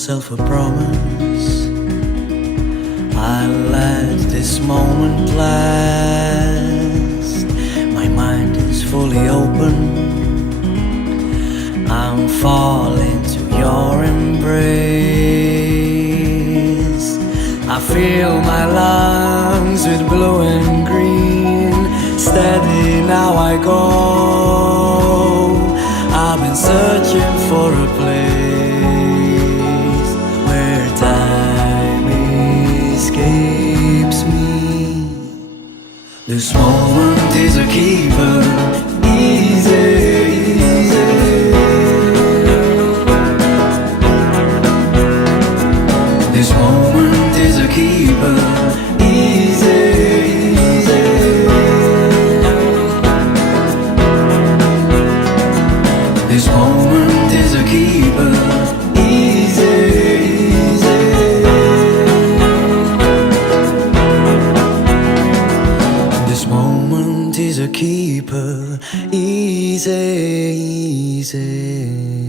myself a promise. I'll let this moment last. My mind is fully open. I'm falling to your embrace. I fill my lungs with blue and green. Steady now I go. I've been searching for a place where time escapes me. This moment is a keeper, easy, easy. This moment is a keeper, easy, easy. This moment is a keeper, easy, easy. This moment is a keeper, easy, easy.